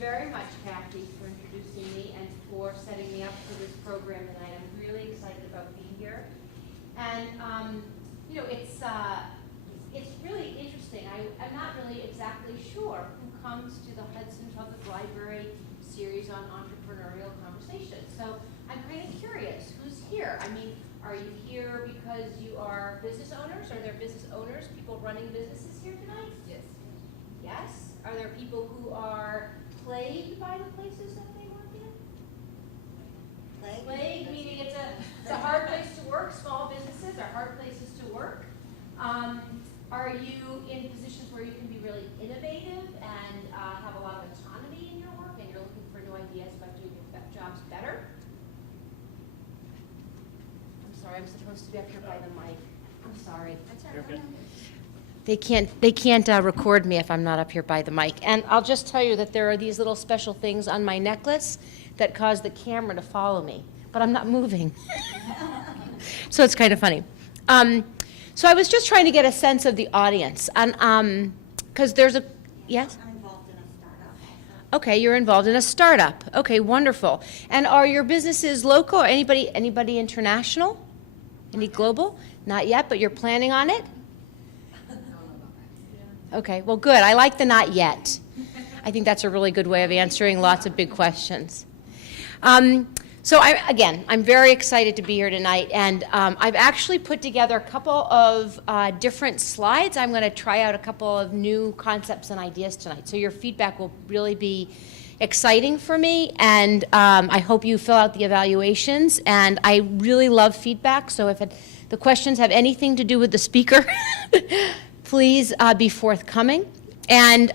very much, Kathy, for introducing me and for setting me up for this program tonight. I'm really excited about being here. And, it's really interesting. I'm not really exactly sure who comes to the Hudson Public Library series on entrepreneurial conversations. So I'm kind of curious, who's here? I mean, are you here because you are business owners? Are there business owners, people running businesses here tonight? Yes. Yes? Are there people who are plagued by the places that they work in? Plagued, meaning it's a hard place to work. Small businesses are hard places to work. Are you in positions where you can be really innovative and have a lot of autonomy in your work, and you're looking for new ideas about doing your jobs better? I'm sorry, I'm supposed to be up here by the mic. I'm sorry. Okay. They can't record me if I'm not up here by the mic. And I'll just tell you that there are these little special things on my necklace that cause the camera to follow me, but I'm not moving. So it's kind of funny. So I was just trying to get a sense of the audience, and because there's a, yes? I'm involved in a startup. Okay, you're involved in a startup. Okay, wonderful. And are your businesses local or anybody international? Any global? Not yet, but you're planning on it? Okay, well, good. I like the not yet. I think that's a really good way of answering lots of big questions. So I'm very excited to be here tonight, and I've actually put together a couple of different slides. I'm going to try out a couple of new concepts and ideas tonight. So your feedback will really be exciting for me, and I hope you fill out the evaluations. And I really love feedback, so if the questions have anything to do with the speaker, please be forthcoming. And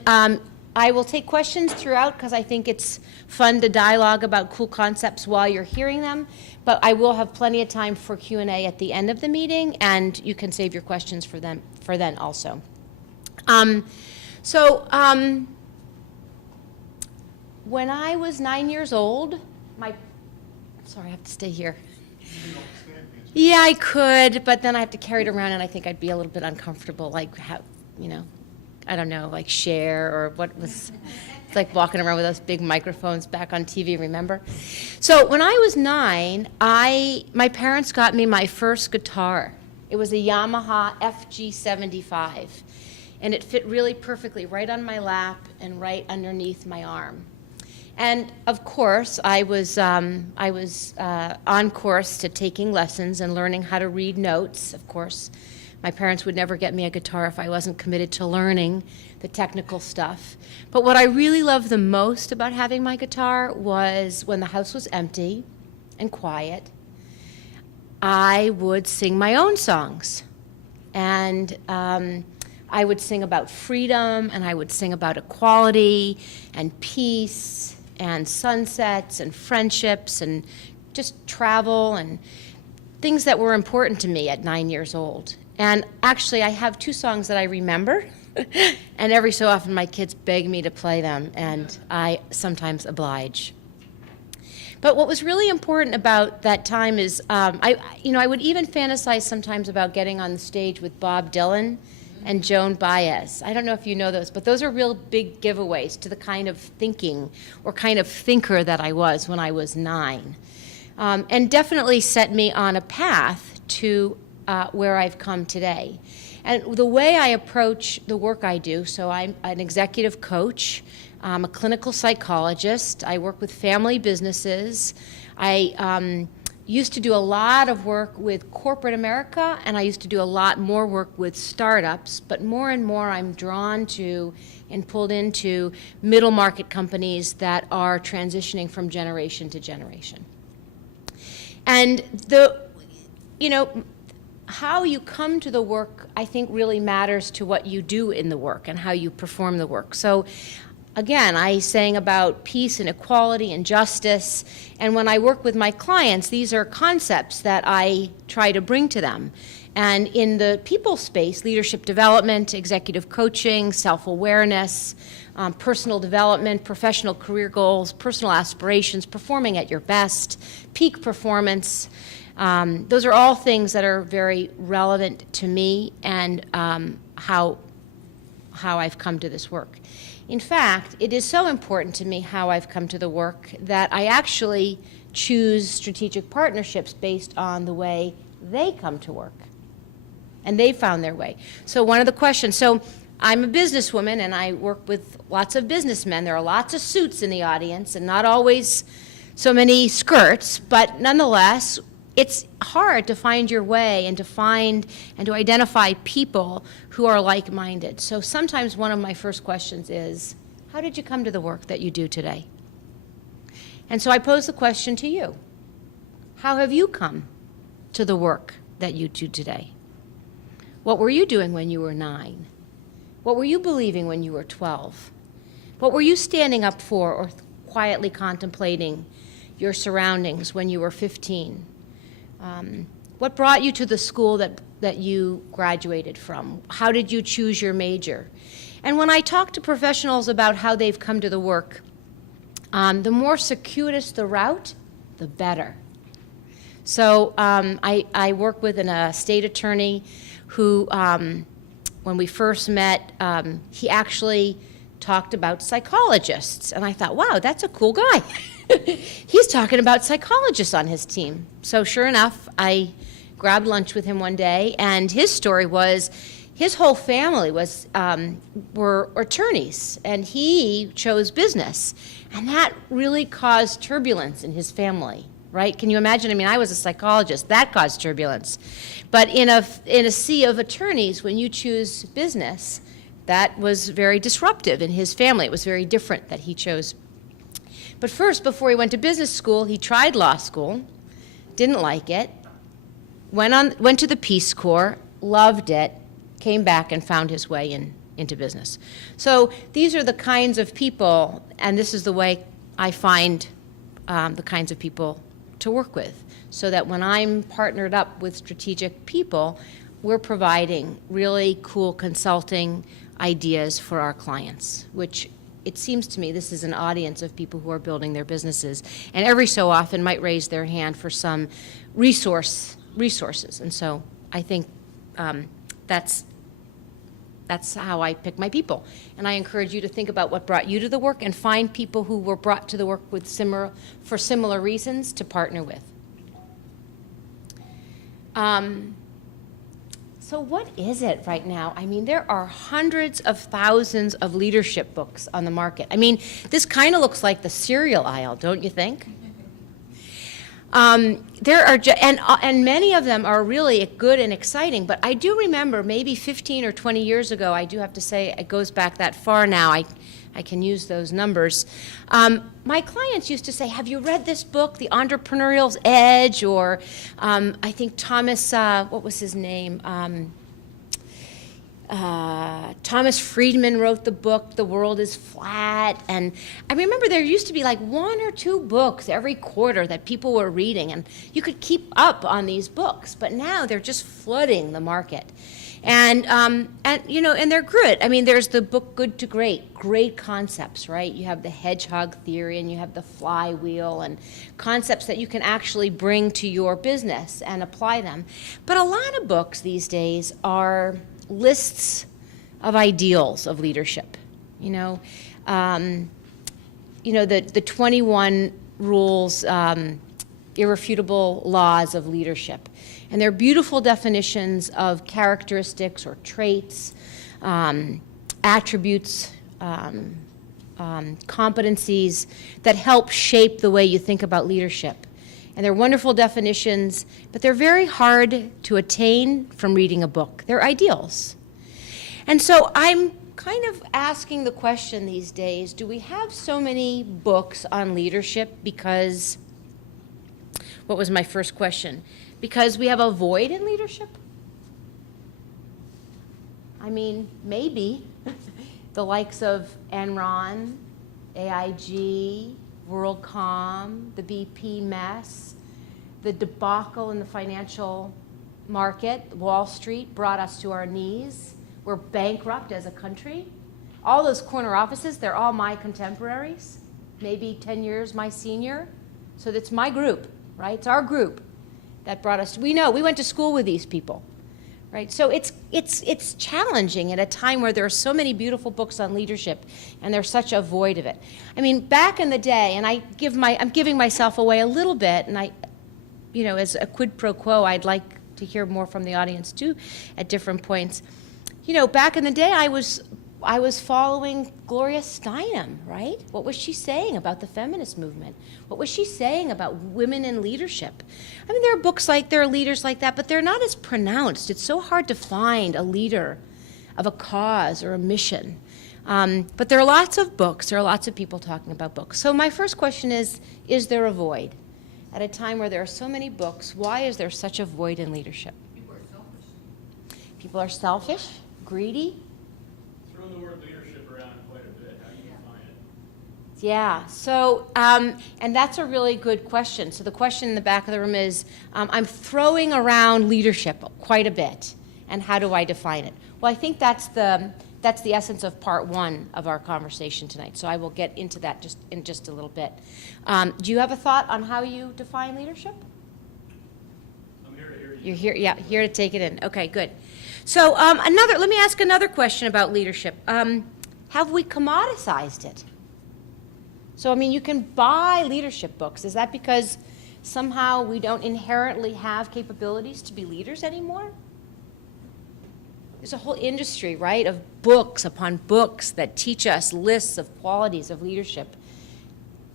I will take questions throughout because I think it's fun to dialogue about cool concepts while you're hearing them, but I will have plenty of time for Q&A at the end of the meeting, and you can save your questions for then also. When I was 9 years old, sorry, I have to stay here. Yeah, I could, but then I have to carry it around, and I think I'd be a little bit uncomfortable, like, I don't know, like Cher or what was, it's like walking around with those big microphones back on TV, remember? So when I was 9, my parents got me my first guitar. It was a Yamaha FG75, and it fit really perfectly right on my lap and right underneath my arm. And of course, I was on course to taking lessons and learning how to read notes, of course. My parents would never get me a guitar if I wasn't committed to learning the technical stuff. But what I really loved the most about having my guitar was when the house was empty and quiet, I would sing my own songs. And I would sing about freedom, and I would sing about equality and peace and sunsets and friendships and just travel and things that were important to me at 9 years old. And actually, I have 2 songs that I remember, and every so often my kids beg me to play them, and I sometimes oblige. But what was really important about that time is, I would even fantasize sometimes about getting on the stage with Bob Dylan and Joan Baez. I don't know if you know those, but those are real big giveaways to the kind of thinking or kind of thinker that I was when I was 9. And definitely set me on a path to where I've come today. And the way I approach the work I do, so I'm an executive coach, I'm a clinical psychologist, I work with family businesses, I used to do a lot of work with corporate America, and I used to do a lot more work with startups, but more and more I'm drawn to and pulled into middle market companies that are transitioning from generation to generation. And how you come to the work, I think, really matters to what you do in the work and how you perform the work. So again, I sang about peace and equality and justice, and when I work with my clients, these are concepts that I try to bring to them. And in the people space, leadership development, executive coaching, self-awareness, personal development, professional career goals, personal aspirations, performing at your best, peak performance, those are all things that are very relevant to me and how how I've come to this work. In fact, it is so important to me how I've come to the work that I actually choose strategic partnerships based on the way they come to work. And they found their way. So one of the questions, so I'm a businesswoman and I work with lots of businessmen. There are lots of suits in the audience and not always so many skirts, but nonetheless, it's hard to find your way and to find and to identify people who are like-minded. So sometimes one of my first questions is, how did you come to the work that you do today? And so I pose the question to you. How have you come to the work that you do today? What were you doing when you were 9? What were you believing when you were 12? What were you standing up for or quietly contemplating your surroundings when you were 15? What brought you to the school that you graduated from? How did you choose your major? And when I talk to professionals about how they've come to the work, the more circuitous the route, the better. So I work with a state attorney who, when we first met, he actually talked about psychologists. And I thought, wow, that's a cool guy. He's talking about psychologists on his team. So sure enough, I grabbed lunch with him one day, and his story was his whole family were attorneys, and he chose business. And that really caused turbulence in his family, right? Can you imagine? I mean, I was a psychologist. That caused turbulence. But in a sea of attorneys, when you choose business, that was very disruptive in his family. It was very different that he chose. But first, before he went to business school, he tried law school, didn't like it, went to the Peace Corps, loved it, came back and found his way into business. So these are the kinds of people, and this is the way I find the kinds of people to work with, so that when I'm partnered up with strategic people, we're providing really cool consulting ideas for our clients, which it seems to me this is an audience of people who are building their businesses, and every so often might raise their hand for some resources. And so I think that's how I pick my people. And I encourage you to think about what brought you to the work and find people who were brought to the work for similar reasons to partner with. So what is it right now? I mean, there are hundreds of thousands of leadership books on the market. I mean, this kind of looks like the cereal aisle, don't you think? There are, and many of them are really good and exciting, but I do remember maybe 15 or 20 years ago, I do have to say it goes back that far now, I can use those numbers. My clients used to say, have you read this book, The Entrepreneurial's Edge, or I think Thomas, what was his name? Thomas Friedman wrote the book, The World is Flat, and I remember there used to be like 1 or 2 books every quarter that people were reading, and you could keep up on these books, but now they're just flooding the market. And you know, and they're good. I mean, there's the book Good to great concepts, right? You have the hedgehog theory, and you have the flywheel, and concepts that you can actually bring to your business and apply them. But a lot of books these days are lists of ideals of leadership. The 21 rules, irrefutable laws of leadership. And they're beautiful definitions of characteristics or traits, attributes, competencies that help shape the way you think about leadership. And they're wonderful definitions, but they're very hard to attain from reading a book. They're ideals. And so I'm kind of asking the question these days, do we have so many books on leadership because, what was my first question? Because we have a void in leadership? I mean, maybe. The likes of Enron, AIG, WorldCom, the BP mess, the debacle in the financial market, Wall Street brought us to our knees. We're bankrupt as a country. All those corner offices, they're all my contemporaries, maybe 10 years my senior. So that's my group, right? It's our group that brought us. We know, we went to school with these people, right? So it's challenging at a time where there are so many beautiful books on leadership, and there's such a void of it. I mean, back in the day, and I'm giving myself away a little bit, and as a quid pro quo, I'd like to hear more from the audience too at different points. Back in the day, I was following Gloria Steinem, right? What was she saying about the feminist movement? What was she saying about women in leadership? I mean, there are leaders like that, but they're not as pronounced. It's so hard to find a leader of a cause or a mission. But there are lots of books. There are lots of people talking about books. So my first question is there a void? At a time where there are so many books, why is there such a void in leadership? People are selfish. People are selfish, greedy. Throw the word leadership around quite a bit. How do you define it? Yeah, so, and that's a really good question. So the question in the back of the room is, I'm throwing around leadership quite a bit, and how do I define it? Well, I think that's the essence of part one of our conversation tonight, so I will get into that in just a little bit. Do you have a thought on how you define leadership? I'm here to hear you. You're here, yeah, here to take it in. Okay, good. So let me ask another question about leadership. Have we commoditized it? So, I mean, you can buy leadership books. Is that because somehow we don't inherently have capabilities to be leaders anymore? There's a whole industry, right, of books upon books that teach us lists of qualities of leadership,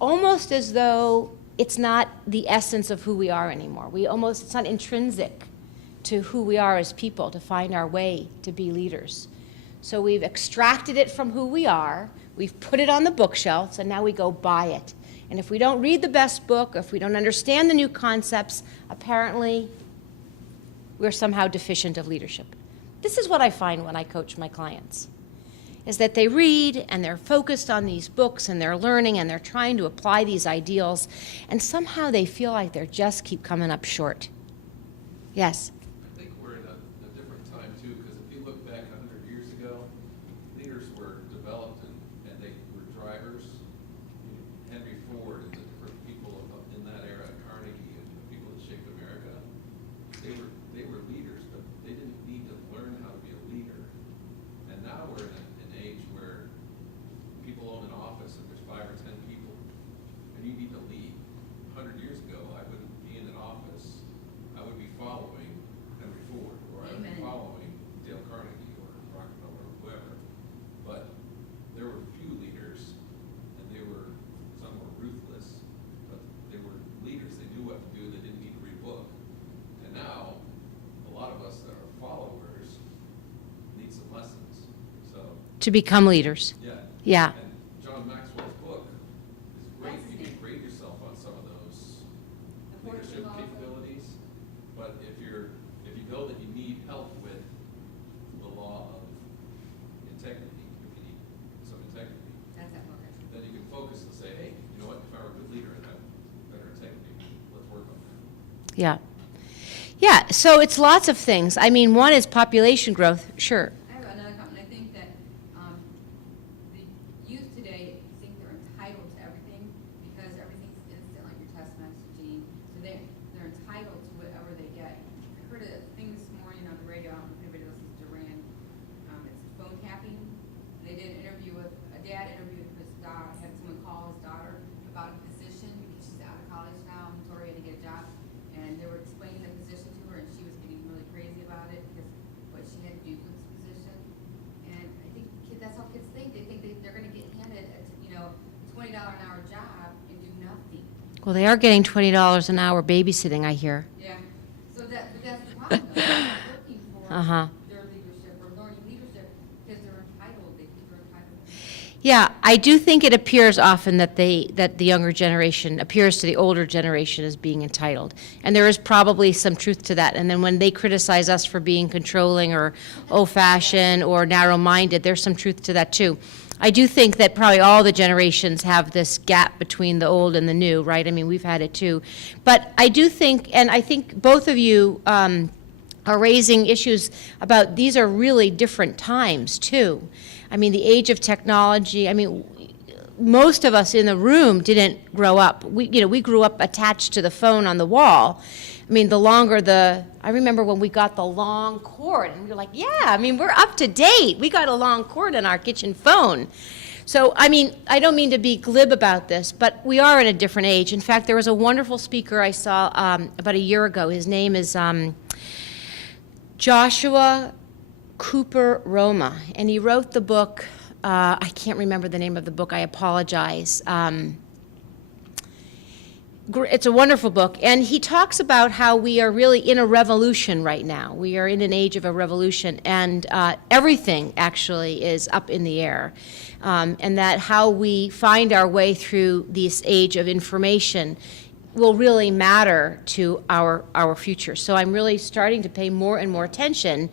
almost as though it's not the essence of who we are anymore. It's not intrinsic to who we are as people to find our way to be leaders. So we've extracted it from who we are, we've put it on the bookshelves, and now we go buy it. And if we don't read the best book, or if we don't understand the new concepts, apparently we're somehow deficient of leadership. This is what I find when I coach my clients, is that they read and they're focused on these books and they're learning and they're trying to apply these ideals, and somehow they feel like they just keep coming up short. Yes? I think we're in a different time too, because if you look back 100 years ago, leaders were developed and they were drivers. Henry Ford and the different people in that era, Carnegie and the people that shaped America, they were leaders, but they didn't need to learn how to be a leader. And now we're in an age where people own an office and there's 5 or 10 people, and you need to lead. 100 years ago, I wouldn't be in an office. I would be following Henry Ford, or I would be following Dale Carnegie or Rockefeller or whoever. But there were few leaders, and some were ruthless, but they were leaders. They knew what to do. They didn't need to read a book. And now, a lot of us that are followers need some lessons. So To become leaders. Yeah. And John Maxwell's book is great. You can grade yourself on some of those leadership capabilities. But if you know that you need help with the law of integrity, if you need some integrity, That's that book. then you can focus and say, hey, you know what, if I were a good leader and have better integrity, let's work on that. Yeah. Yeah, so it's lots of things. I mean, one is population growth, sure. I have another comment. I think that the youth today think they're entitled to everything because everything's instant, like your text messaging. So they're entitled to whatever they get. I heard a thing this morning on the radio. I don't know if anybody listens to Duran. It's phone tapping. They did an interview with a dad interviewed with his daughter. Had someone call his daughter about a position because she's out of college now. And told her to get a job, and they were explaining the position to her, and she was getting really crazy about it because what she had to do for this position. And I think that's how kids think. They think they're going to get handed a $20 an hour job and do nothing. Well, they are getting $20 an hour babysitting, I hear. Yeah. So that's the problem. They're not working for their leadership or learning leadership because they're entitled. They think they're entitled. Yeah, I do think it appears often that the younger generation appears to the older generation as being entitled. And there is probably some truth to that. And then when they criticize us for being controlling or old-fashioned or narrow-minded, there's some truth to that too. I do think that probably all the generations have this gap between the old and the new, right? I mean, we've had it too. But I do think, and I think both of you are raising issues about these are really different times too. I mean, the age of technology, I mean, most of us in the room didn't grow up. We grew up attached to the phone on the wall. I mean, I remember when we got the long cord, and we were like, yeah, I mean, we're up to date. We got a long cord in our kitchen phone. So, I mean, I don't mean to be glib about this, but we are in a different age. In fact, there was a wonderful speaker I saw about a year ago. His name is Joshua Cooper Roma, and he wrote the book, I can't remember the name of the book, I apologize. It's a wonderful book, and he talks about how we are really in a revolution right now. We are in an age of a revolution, and everything actually is up in the air, and that how we find our way through this age of information will really matter to our future. So I'm really starting to pay more and more attention,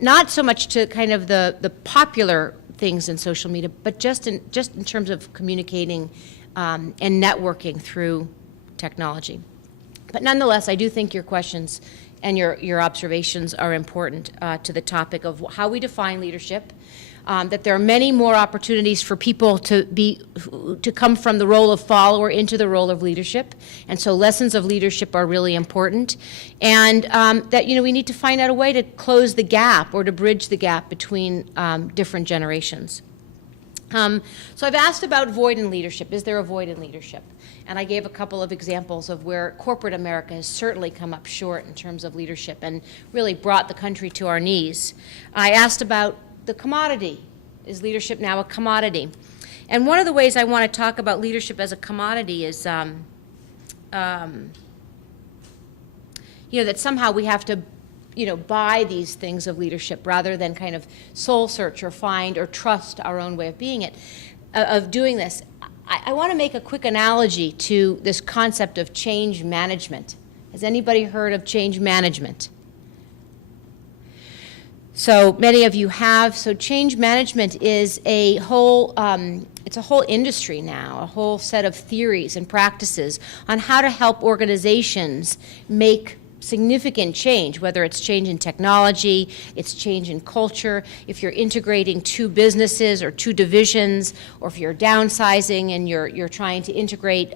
not so much to kind of the popular things in social media, but just in terms of communicating and networking through technology. But nonetheless, I do think your questions and your observations are important to the topic of how we define leadership, that there are many more opportunities for people to come from the role of follower into the role of leadership, and so lessons of leadership are really important, and that we need to find out a way to close the gap or to bridge the gap between different generations. So I've asked about void in leadership. Is there a void in leadership? And I gave a couple of examples of where corporate America has certainly come up short in terms of leadership and really brought the country to our knees. I asked about the commodity. Is leadership now a commodity? And one of the ways I want to talk about leadership as a commodity is, that somehow we have to buy these things of leadership rather than kind of soul search or find or trust our own way of doing this. I want to make a quick analogy to this concept of change management. Has anybody heard of change management? So many of you have. So change management is a whole industry now, a whole set of theories and practices on how to help organizations make significant change, whether it's change in technology, it's change in culture, if you're integrating two businesses or two divisions, or if you're downsizing and you're trying to integrate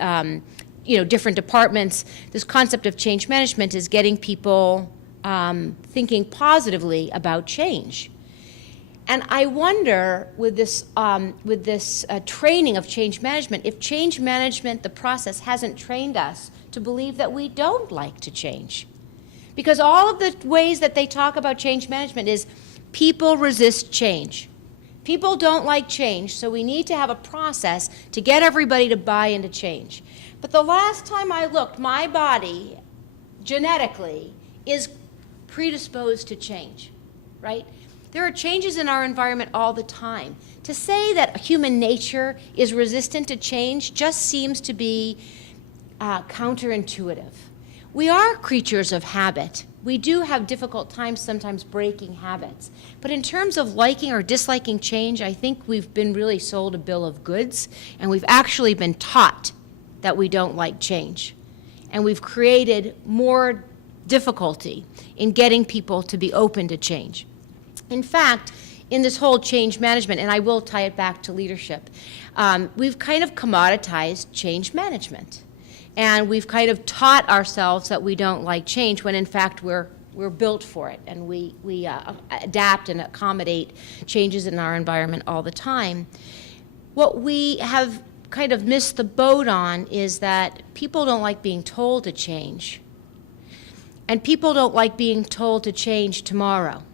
different departments. This concept of change management is getting people thinking positively about change. And I wonder, with this training of change management, if change management, the process, hasn't trained us to believe that we don't like to change. Because all of the ways that they talk about change management is people resist change. People don't like change, so we need to have a process to get everybody to buy into change. But the last time I looked, my body, genetically, is predisposed to change, right? There are changes in our environment all the time. To say that human nature is resistant to change just seems to be counterintuitive. We are creatures of habit. We do have difficult times sometimes breaking habits. But in terms of liking or disliking change, I think we've been really sold a bill of goods, and we've actually been taught that we don't like change. And we've created more difficulty in getting people to be open to change. In fact, in this whole change management, and I will tie it back to leadership, we've kind of commoditized change management. And we've kind of taught ourselves that we don't like change when in fact we're built for it, and we adapt and accommodate changes in our environment all the time. What we have kind of missed the boat on is that people don't like being told to change. And people don't like being told to change tomorrow.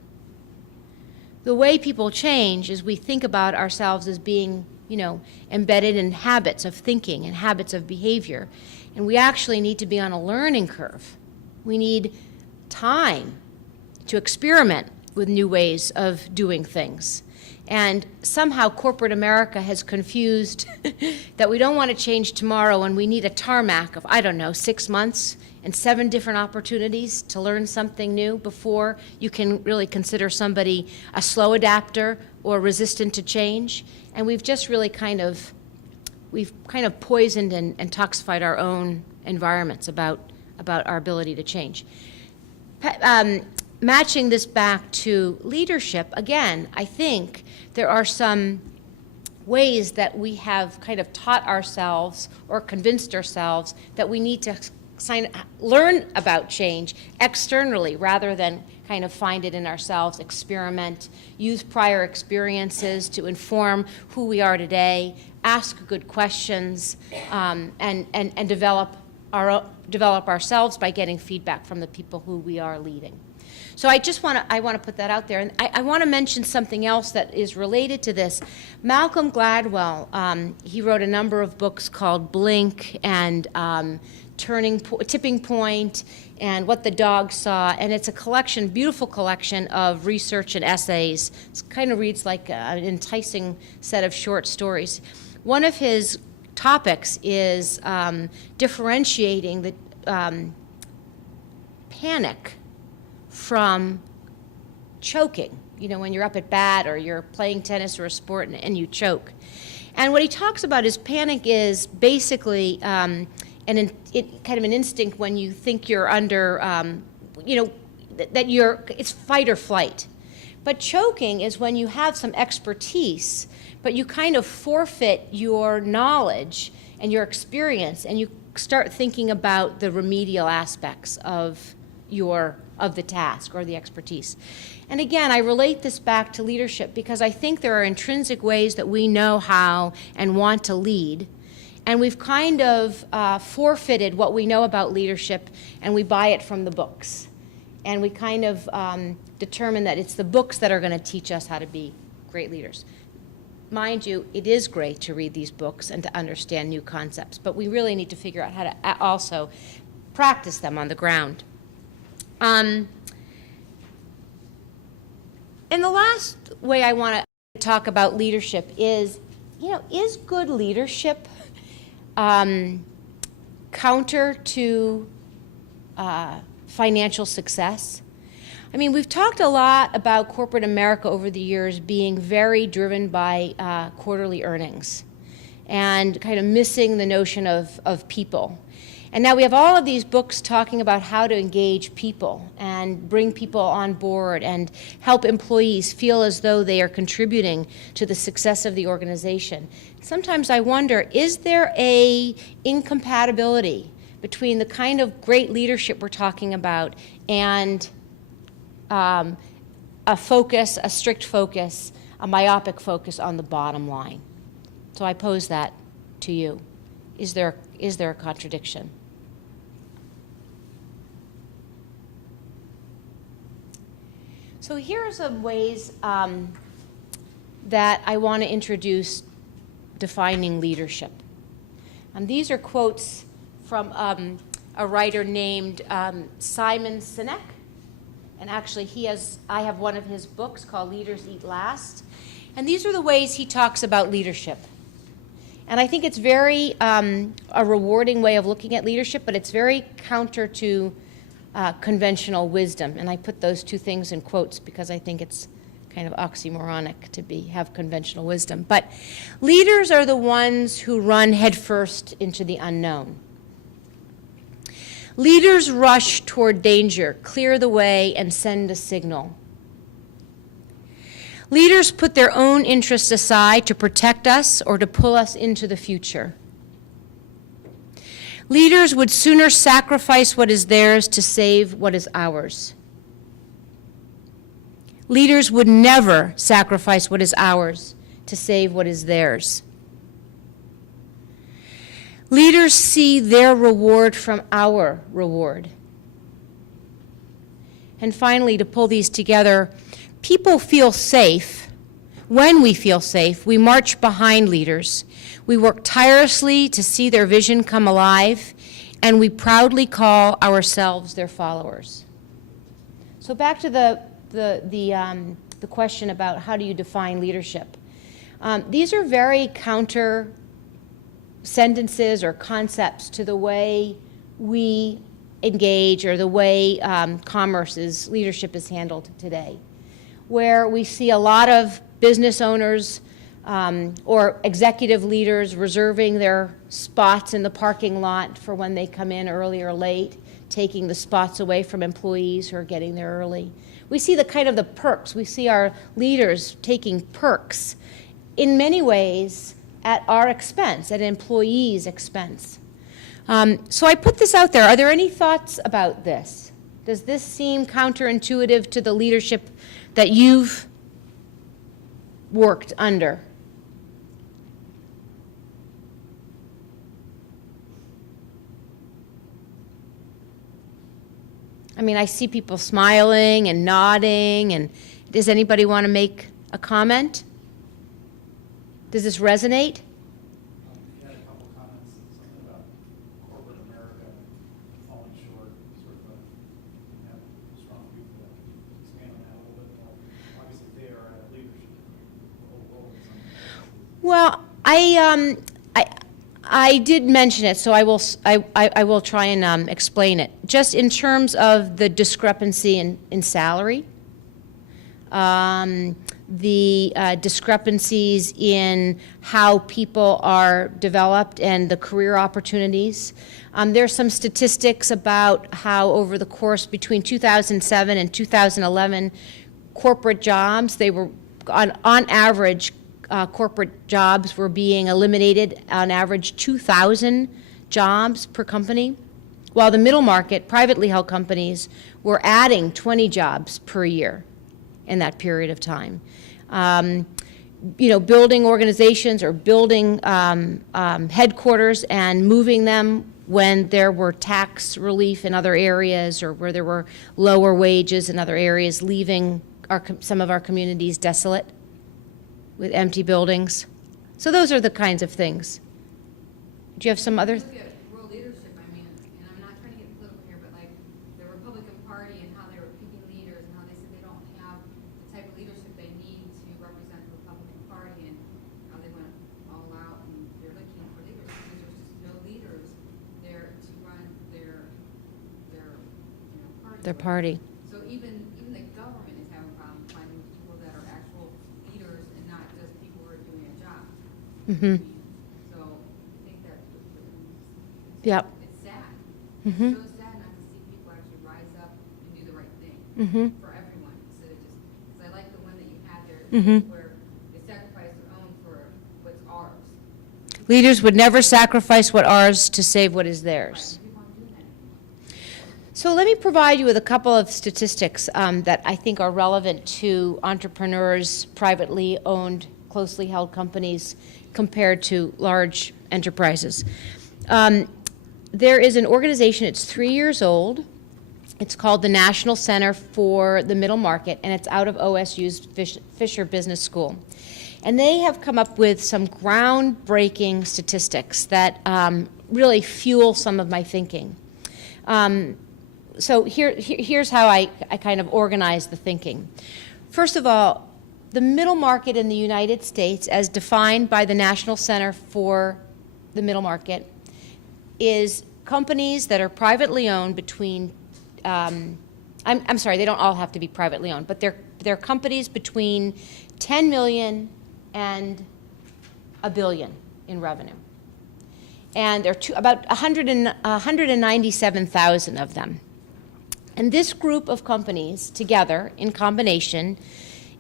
The way people change is we think about ourselves as being, embedded in habits of thinking and habits of behavior. And we actually need to be on a learning curve. We need time to experiment with new ways of doing things. And somehow corporate America has confused that we don't want to change tomorrow and we need a tarmac of, 6 months and 7 different opportunities to learn something new before you can really consider somebody a slow adapter or resistant to change. And we've just really kind of poisoned and toxified our own environments about our ability to change. Matching this back to leadership, again, I think there are some ways that we have kind of taught ourselves or convinced ourselves that we need to learn about change externally rather than kind of find it in ourselves, experiment, use prior experiences to inform who we are today, ask good questions, and develop ourselves by getting feedback from the people who we are leading. So I want to put that out there. And I want to mention something else that is related to this. Malcolm Gladwell, he wrote a number of books called Blink and Tipping Point and What the Dog Saw. And it's a collection, beautiful collection of research and essays. It kind of reads like an enticing set of short stories. One of his topics is differentiating the panic from choking, you know, when you're up at bat or you're playing tennis or a sport and you choke. And what he talks about is panic is basically kind of an instinct when you think you're under, it's fight or flight. But choking is when you have some expertise, but you kind of forfeit your knowledge and your experience, and you start thinking about the remedial aspects of the task or the expertise. And again, I relate this back to leadership because I think there are intrinsic ways that we know how and want to lead, and we've kind of forfeited what we know about leadership, and we buy it from the books. And we kind of determine that it's the books that are going to teach us how to be great leaders. Mind you, it is great to read these books and to understand new concepts, but we really need to figure out how to also practice them on the ground. And the last way I want to talk about leadership is, is good leadership counter to financial success? I mean, we've talked a lot about corporate America over the years being very driven by quarterly earnings and kind of missing the notion of people. And now we have all of these books talking about how to engage people and bring people on board and help employees feel as though they are contributing to the success of the organization. Sometimes I wonder, is there a incompatibility between the kind of great leadership we're talking about and a strict focus, a myopic focus on the bottom line? So I pose that to you. Is there a contradiction? So here are some ways that I want to introduce defining leadership. These are quotes from a writer named Simon Sinek. And actually, I have one of his books called Leaders Eat Last. And these are the ways he talks about leadership. And I think it's very a rewarding way of looking at leadership, but it's very counter to conventional wisdom. And I put those two things in quotes because I think it's kind of oxymoronic to have conventional wisdom. But leaders are the ones who run headfirst into the unknown. Leaders rush toward danger, clear the way, and send a signal. Leaders put their own interests aside to protect us or to pull us into the future. Leaders would sooner sacrifice what is theirs to save what is ours. Leaders would never sacrifice what is ours to save what is theirs. Leaders see their reward from our reward. And finally, to pull these together, people feel safe. When we feel safe, we march behind leaders. We work tirelessly to see their vision come alive, and we proudly call ourselves their followers. So back to the question about how do you define leadership. These are very counter sentences or concepts to the way we engage or the way leadership is handled today, where we see a lot of business owners or executive leaders reserving their spots in the parking lot for when they come in early or late, taking the spots away from employees who are getting there early. We see the perks. We see our leaders taking perks in many ways at our expense, at employees' expense. So I put this out there. Are there any thoughts about this? Does this seem counterintuitive to the leadership that you've worked under? I mean, I see people smiling and nodding, and does anybody want to make a comment? Does this resonate? You had a couple comments, something about corporate America falling short, sort of, you have strong people that expand on that a little bit more. Obviously, they are at leadership, role in some cases. Well, I did mention it, so I will try and explain it. Just in terms of the discrepancy in salary, the discrepancies in how people are developed and the career opportunities. There's some statistics about how over the course between 2007 and 2011, corporate jobs, they were on average, corporate jobs were being eliminated, on average 2,000 jobs per company, while the middle market, privately held companies, were adding 20 jobs per year in that period of time. Building organizations or building headquarters and moving them when there were tax relief in other areas or where there were lower wages in other areas, leaving some of our communities desolate with empty buildings. So those are the kinds of things. Do you have some other? Look at world leadership, I mean, and I'm not trying to get political here, but like the Republican Party and how they were picking leaders and how they said they don't have the type of leadership they need to represent the Republican Party, and how they went all out and they're looking for leaders because there's just no leaders there to run their party. Their party. So even the government is having problems finding people that are actual leaders and not just people who are doing a job. Mm-hmm. So I think that Yep. it's sad. Mm-hmm. It's so sad not to see people actually rise up and do the right thing Mm-hmm. for everyone. Instead of just, because I like the one that you had there Mhm. where they sacrifice their own for what's ours. Leaders would never sacrifice what ours to save what is theirs. People aren't doing that anymore. So let me provide you with a couple of statistics that I think are relevant to entrepreneurs, privately owned, closely held companies compared to large enterprises. There is an organization, it's 3 years old. It's called the National Center for the Middle Market, and it's out of OSU's Fisher Business School. And they have come up with some groundbreaking statistics that really fuel some of my thinking. So here's how I kind of organize the thinking. First of all, the middle market in the United States, as defined by the National Center for the Middle Market, is companies that are privately owned between, I'm sorry, they don't all have to be privately owned, but they're companies between 10 million and $1 billion in revenue. And there are about 197,000 of them. And this group of companies together, in combination,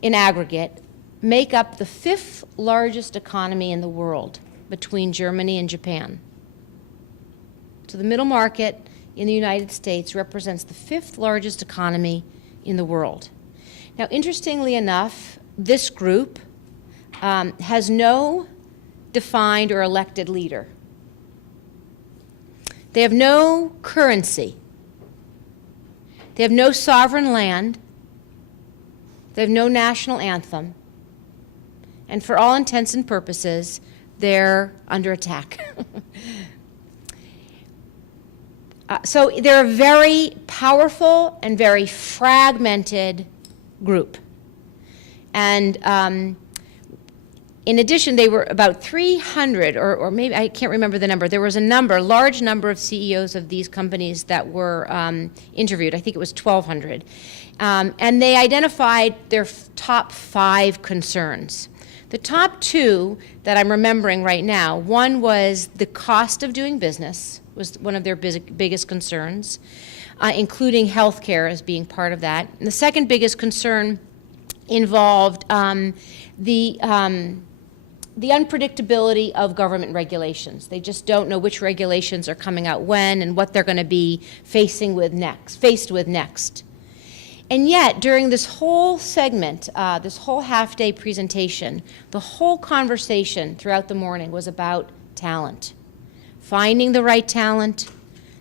in aggregate, make up the 5th largest economy in the world between Germany and Japan. So the middle market in the United States represents the 5th largest economy in the world. Now, interestingly enough, this group has no defined or elected leader. They have no currency. They have no sovereign land. They have no national anthem. And for all intents and purposes, they're under attack. So they're a very powerful and very fragmented group. And in addition, they were about 300, or maybe, I can't remember the number. There was a large number of CEOs of these companies that were interviewed. I think it was 1,200. And they identified their top 5 concerns. The top 2 that I'm remembering right now, one was the cost of doing business, was one of their biggest concerns, including healthcare as being part of that. And the second biggest concern involved the the unpredictability of government regulations. They just don't know which regulations are coming out when and what they're going to be faced with next. And yet, during this whole segment, this whole half-day presentation, the whole conversation throughout the morning was about talent. Finding the right talent,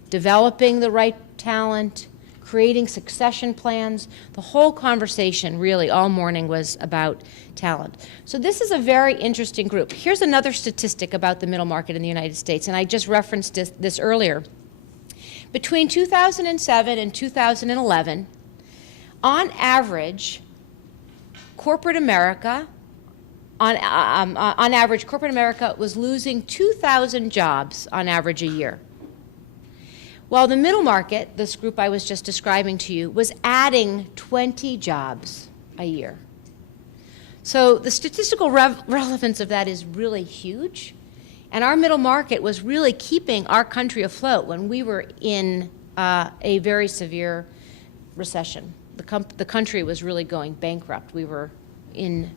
developing the right talent, creating succession plans. The whole conversation really all morning was about talent. So this is a very interesting group. Here's another statistic about the middle market in the United States, and I just referenced this earlier. Between 2007 and 2011, on average, corporate America was losing 2,000 jobs on average a year. While the middle market, this group I was just describing to you, was adding 20 jobs a year. So the statistical relevance of that is really huge. And our middle market was really keeping our country afloat when we were in a very severe recession. The country was really going bankrupt. We were in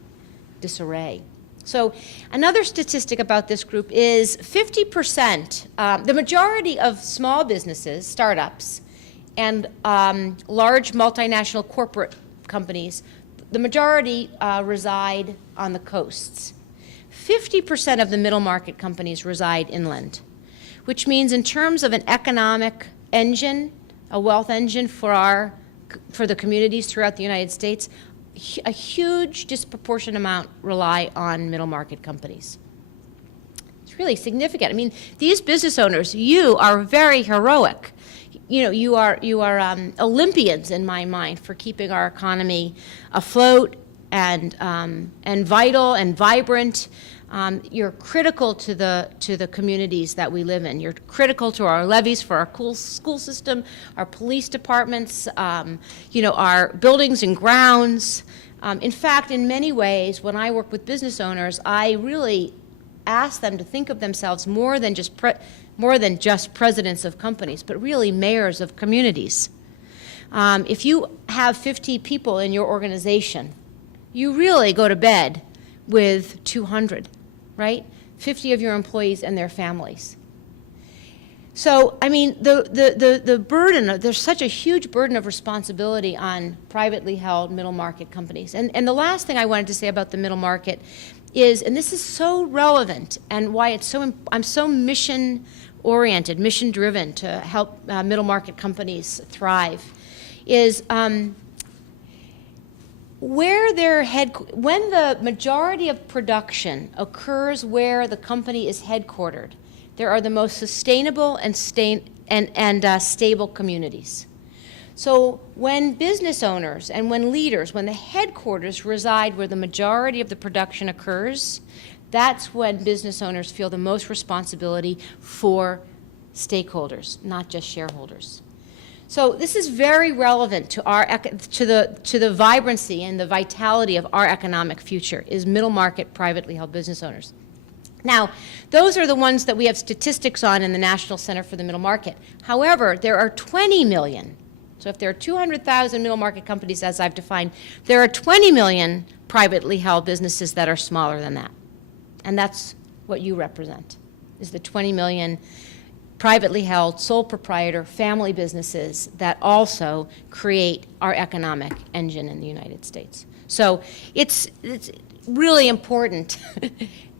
disarray. So another statistic about this group is 50%, the majority of small businesses, startups, and large multinational corporate companies, the majority reside on the coasts. 50% of the middle market companies reside inland, which means in terms of an economic engine, a wealth engine for the communities throughout the United States, a huge disproportionate amount rely on middle market companies. It's really significant. I mean, these business owners, you are very heroic. You know, you are Olympians in my mind for keeping our economy afloat and vital and vibrant. You're critical to the communities that we live in. You're critical to our levees for our school system, our police departments, our buildings and grounds. In fact, in many ways, when I work with business owners, I really ask them to think of themselves more than just presidents of companies, but really mayors of communities. If you have 50 people in your organization, you really go to bed with 200, right? 50 of your employees and their families. So, I mean, the burden, there's such a huge burden of responsibility on privately held middle market companies. And the last thing I wanted to say about the middle market is, and this is so relevant and why I'm so mission-oriented, mission-driven to help middle market companies thrive, is when the majority of production occurs where the company is headquartered, there are the most sustainable and stable communities. So when business owners and when leaders, when the headquarters reside where the majority of the production occurs, that's when business owners feel the most responsibility for stakeholders, not just shareholders. So this is very relevant to the vibrancy and the vitality of our economic future, is middle market privately held business owners. Now, those are the ones that we have statistics on in the National Center for the Middle Market. However, there are 20 million. So if there are 200,000 middle market companies, as I've defined, there are 20 million privately held businesses that are smaller than that. And that's what you represent, is the 20 million privately held, sole proprietor, family businesses that also create our economic engine in the United States. So it's really important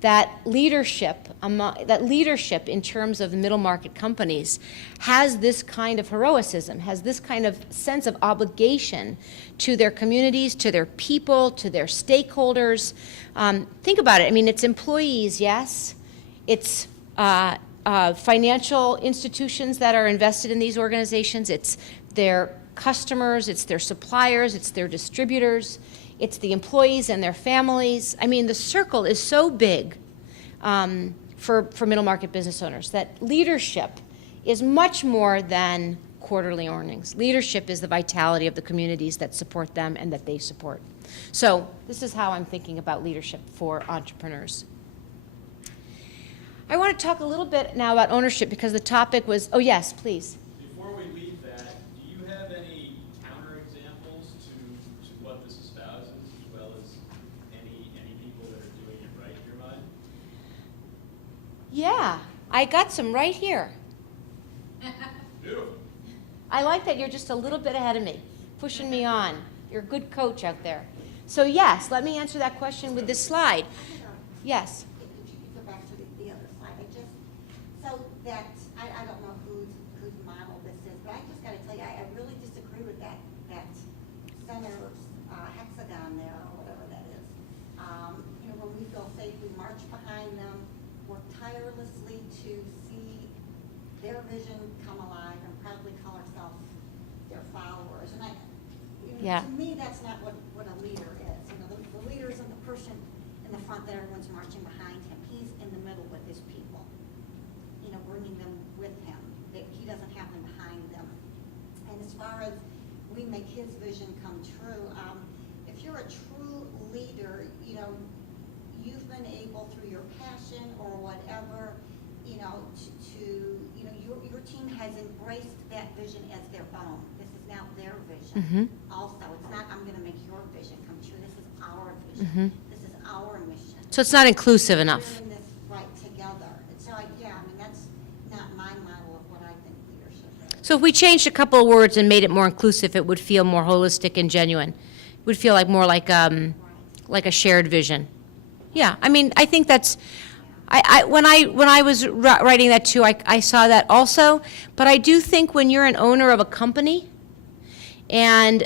that leadership in terms of middle market companies has this kind of heroism, has this kind of sense of obligation to their communities, to their people, to their stakeholders. Think about it. I mean, it's employees, yes. It's financial institutions that are invested in these organizations. It's their customers, it's their suppliers, it's their distributors. It's the employees and their families. I mean, the circle is so big for middle market business owners that leadership is much more than quarterly earnings. Leadership is the vitality of the communities that support them and that they support. So this is how I'm thinking about leadership for entrepreneurs. I want to talk a little bit now about ownership because the topic was, oh yes, please. Before we leave that, do you have any counterexamples to what this espouses, as well as any people that are doing it right in your mind? Yeah, I got some right here. Beautiful. I like that you're just a little bit ahead of me, pushing me on. You're a good coach out there. So yes, let me answer that question with this slide. Yes. Could you go back to the other slide? So that, I don't know whose model this is, but I just gotta tell you, I really disagree with that center hexagon there, or whatever that is. When we feel safe, we march behind them, work tirelessly to see their vision come alive, and proudly call ourselves their followers. And Yeah. to me, that's not what a leader is. The leader isn't the person in the front that everyone's marching behind him. He's in the middle with his people, bringing them with him. That he doesn't have them behind them. And as far as we make his vision come true, if you're a true leader, you've been able through your passion or whatever, your team has embraced that vision as their own. This is now their vision. Also, it's not, I'm gonna make your vision come true. This is our vision. This is our mission. So it's not inclusive enough. We're in this right together. And so, that's not my model of what I think leadership is. So if we changed a couple of words and made it more inclusive, it would feel more holistic and genuine. It would feel like more like a shared vision. Yeah, I think that's, when I was writing that too, I saw that also. But I do think when you're an owner of a company and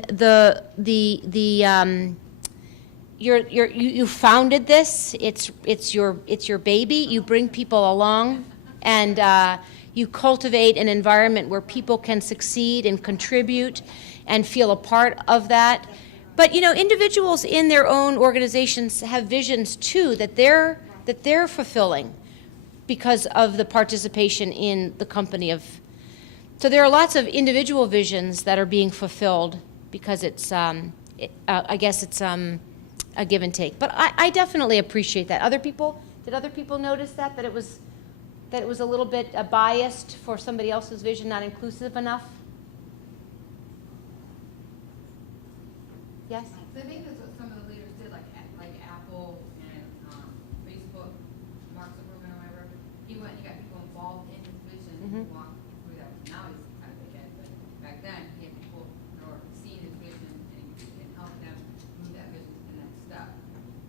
you founded this, it's your baby, you bring people along, and you cultivate an environment where people can succeed and contribute and feel a part of that. But individuals in their own organizations have visions too that they're fulfilling because of the participation in the company of. So there are lots of individual visions that are being fulfilled because it's I guess it's a give and take. But I definitely appreciate that. Did other people notice that it was a little bit biased for somebody else's vision, not inclusive enough? Yes? So I think that's what some of the leaders did, like Apple and Facebook, Mark Zuckerberg or whatever. He went and he got people involved in his vision and walked through that. Now he's kind of ahead, but back then he had people who were seeing his vision and helping them move that vision to the next step.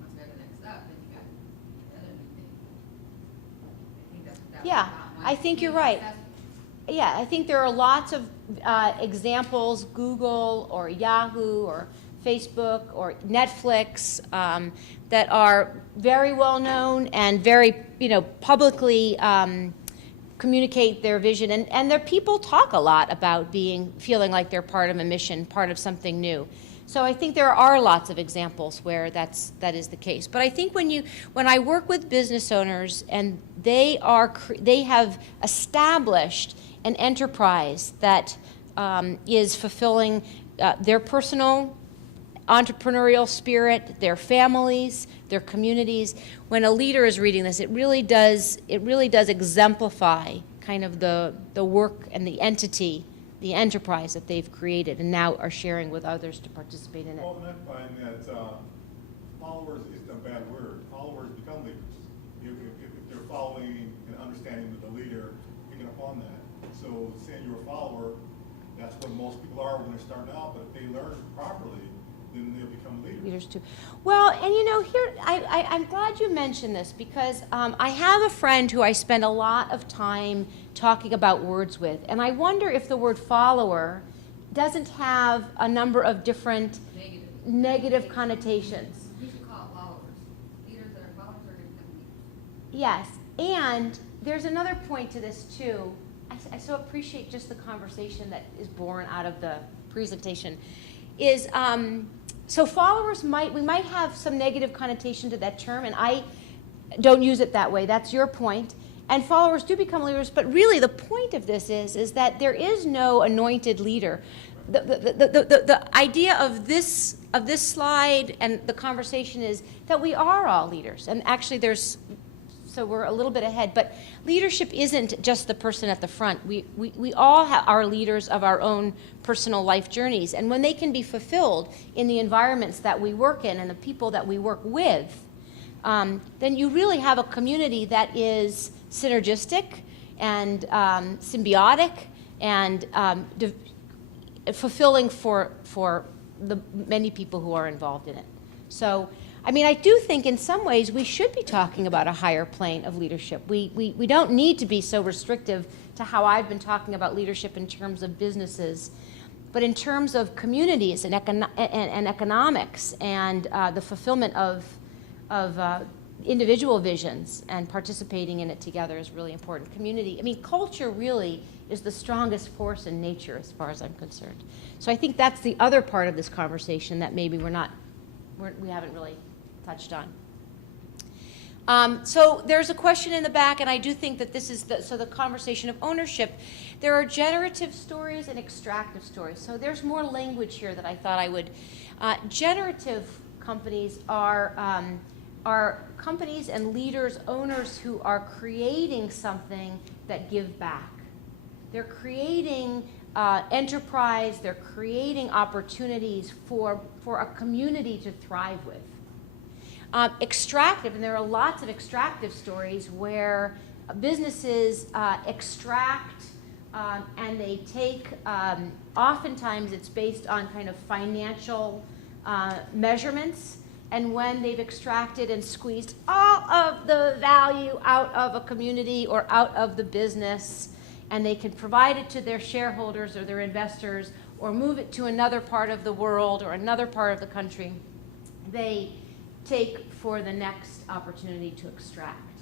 Once you got the next step, then you got the other new thing. I think that's what that was Yeah, about. I think you're right. Yeah, I think there are lots of examples, Google or Yahoo or Facebook or Netflix, that are very well known and very, publicly communicate their vision. And their people talk a lot about feeling like they're part of a mission, part of something new. So I think there are lots of examples where that is the case. But I think when I work with business owners and they have established an enterprise that is fulfilling their personal entrepreneurial spirit, their families, their communities. When a leader is reading this, it really does exemplify kind of the work and the entity, the enterprise that they've created and now are sharing with others to participate in it. Well, and I find that followers isn't a bad word. Followers become leaders. If they're following and understanding the leader, picking up on that. So saying you're a follower, that's what most people are when they're starting out, but if they learn properly, then they'll become leaders too. Well, and here, I'm glad you mentioned this because I have a friend who I spend a lot of time talking about words with, and I wonder if the word follower doesn't have a number of different negative connotations. We should call it followers. Leaders that are followers are going to become leaders. Yes, and there's another point to this too. I so appreciate just the conversation that is born out of the presentation. Is so followers we might have some negative connotation to that term, and I don't use it that way. That's your point. And followers do become leaders, but really the point of this is that there is no anointed leader. The idea of this slide and the conversation is that we are all leaders, and actually so we're a little bit ahead, but leadership isn't just the person at the front. We all are leaders of our own personal life journeys, and when they can be fulfilled in the environments that we work in and the people that we work with, then you really have a community that is synergistic and symbiotic and fulfilling for the many people who are involved in it. So, I mean, I do think in some ways we should be talking about a higher plane of leadership. We don't need to be so restrictive to how I've been talking about leadership in terms of businesses, but in terms of communities and economics and the fulfillment of individual visions and participating in it together is really important. Community, I mean, culture really is the strongest force in nature as far as I'm concerned. So I think that's the other part of this conversation that maybe we haven't really touched on. So there's a question in the back, and I do think that this is the conversation of ownership. There are generative stories and extractive stories. So there's more language here that I thought I would. Generative companies are companies and leaders, owners who are creating something that give back. They're creating enterprise, they're creating opportunities for a community to thrive with. Extractive, and there are lots of extractive stories where businesses extract and they take, oftentimes it's based on kind of financial measurements, and when they've extracted and squeezed all of the value out of a community or out of the business, and they can provide it to their shareholders or their investors or move it to another part of the world or another part of the country, they take for the next opportunity to extract.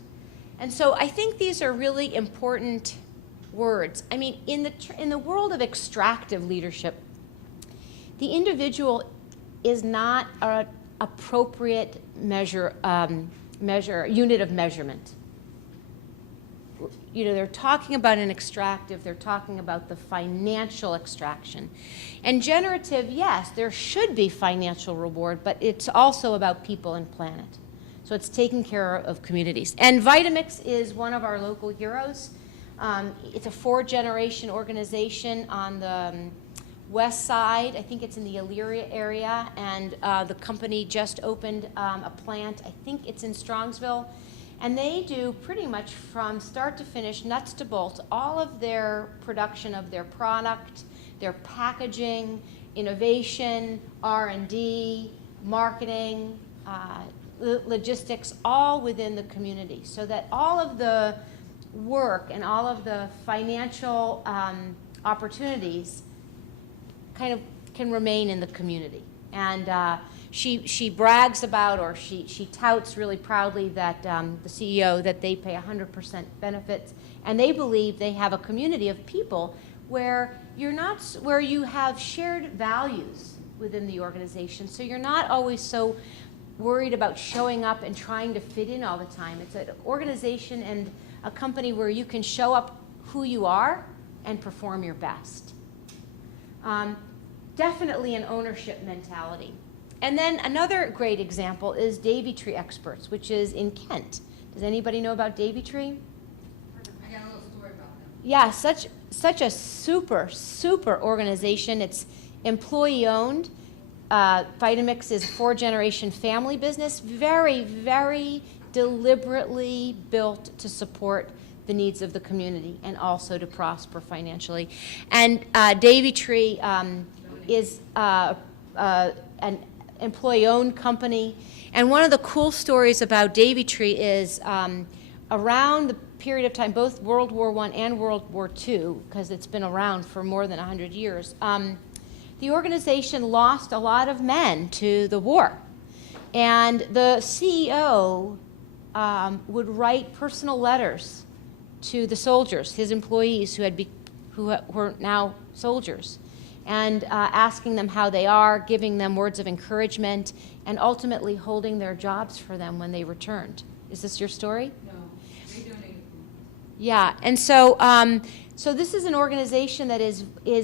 And so I think these are really important words. I mean, in the world of extractive leadership, the individual is not an appropriate unit of measurement. You know, they're talking about an extractive, they're talking about the financial extraction. And generative, yes, there should be financial reward, but it's also about people and planet. So it's taking care of communities. And Vitamix is one of our local heroes. It's a 4-generation organization on the west side. I think it's in the Elyria area, and the company just opened a plant. I think it's in Strongsville. And they do pretty much from start to finish, nuts to bolts, all of their production of their product, their packaging, innovation, R&D, marketing, logistics, all within the community, so that all of the work and all of the financial opportunities kind of can remain in the community. And she brags about, or she touts really proudly that the CEO, that they pay 100% benefits, and they believe they have a community of people where you have shared values within the organization, so you're not always so worried about showing up and trying to fit in all the time. It's an organization and a company where you can show up who you are and perform your best. Definitely an ownership mentality. And then another great example is Davy Tree Experts, which is in Kent. Does anybody know about Davy Tree? I got a little story about them. Yeah, such a super organization. It's employee owned. Vitamix is a 4-generation family business, very, very deliberately built to support the needs of the community and also to prosper financially. And Davy Tree is an employee-owned company. And one of the cool stories about Davy Tree is around the period of time, both World War I and World War II, because it's been around for more than 100 years, the organization lost a lot of men to the war. And the CEO would write personal letters to the soldiers, his employees who were now soldiers, and asking them how they are, giving them words of encouragement, and ultimately holding their jobs for them when they returned. Is this your story? No, they donated food. Yeah, and so so this is an organization that is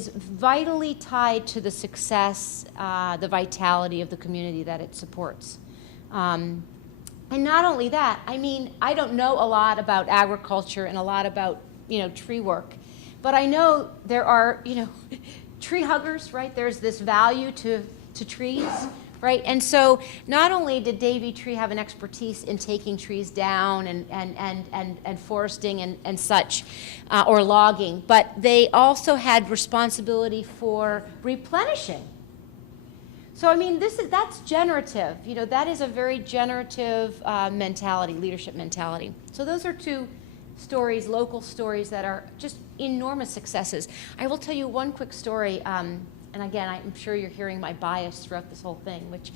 vitally tied to the success, the vitality of the community that it supports. And not only that, I mean, I don't know a lot about agriculture and a lot about, tree work, but I know there are, tree huggers, right? There's this value to trees. right? And so not only did Davy Tree have an expertise in taking trees down and foresting and such, or logging, but they also had responsibility for replenishing. So I mean, that's generative. You know, that is a very generative mentality, leadership mentality. So those are two stories, local stories that are just enormous successes. I will tell you one quick story, and again, I'm sure you're hearing my bias throughout this whole thing, which